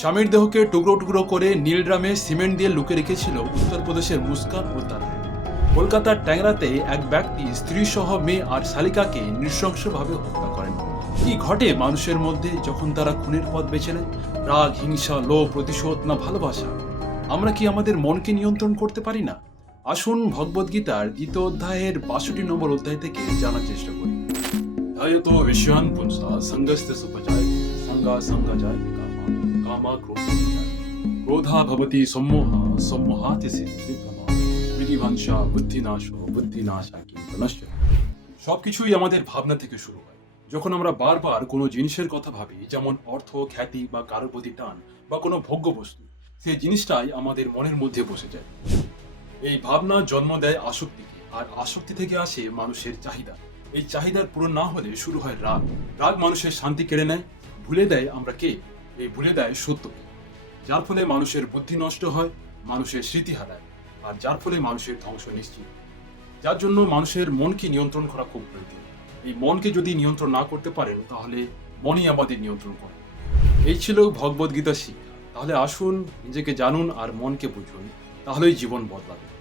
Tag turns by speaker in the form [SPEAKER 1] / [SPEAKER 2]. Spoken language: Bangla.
[SPEAKER 1] স্বামীর দেহকে টুকরো টুকরো করে নীল ড্রামে সিমেন্ট দিয়ে লুকে রেখেছিল উত্তরপ্রদেশের মুস্কান ও তার কলকাতার ট্যাংরাতে এক ব্যক্তি স্ত্রী সহ মেয়ে আর শালিকাকে নৃশংসভাবে হত্যা করেন। কি ঘটে মানুষের মধ্যে যখন তারা খুনের পথ বেছে নেয় রাগ, হিংসা, লোভ, প্রতিশোধ না ভালোবাসা? আমরা কি আমাদের মনকে নিয়ন্ত্রণ করতে পারি না? আসুন ভগবদ্গীতার দ্বিতীয় অধ্যায়ের বাষট্টি নম্বর অধ্যায় থেকে জানার চেষ্টা করি। ধায়ত বিশ্বয়ান পুংসা সঙ্গস্তে সুপজায়, সঙ্গা সঙ্গা যায় কামা ক্রোধ ভবতি সম্মোহা সম্মোহাতি বিধিভাংসা বুদ্ধিনাশ বুদ্ধিনাশা নষ্ট সবকিছুই আমাদের ভাবনা থেকে শুরু হয়। যখন আমরা বারবার কোনো জিনিসের কথা ভাবি, যেমন অর্থ, খ্যাতি বা কারোর প্রতি টান বা কোনো ভোগ্য বস্তু, সেই জিনিসটাই আমাদের মনের মধ্যে বসে যায়। এই ভাবনা জন্ম দেয় আসক্তিকে আর আসক্তি থেকে আসে মানুষের চাহিদা। এই চাহিদার পূরণ না হলে শুরু হয় রাগ। রাগ মানুষের শান্তি কেড়ে নেয়। ভুলে দেয় আমরা কে? এই ভুলে দেয় সত্যকে যার ফলে মানুষের বুদ্ধি নষ্ট হয়, মানুষের স্মৃতি হারায়, আর যার ফলে মানুষের ধ্বংস নিশ্চিত। যার জন্য মানুষের মনকে নিয়ন্ত্রণ করা খুব প্রয়োজন। এই মনকে যদি নিয়ন্ত্রণ না করতে পারেন, তাহলে মনই আমাদের নিয়ন্ত্রণ করে। এই ছিল ভগবদ্গীতা শিক্ষা। তাহলে আসুন, নিজেকে জানুন আর মনকে বুঝুন। তাহলেই জীবন বদলাবে।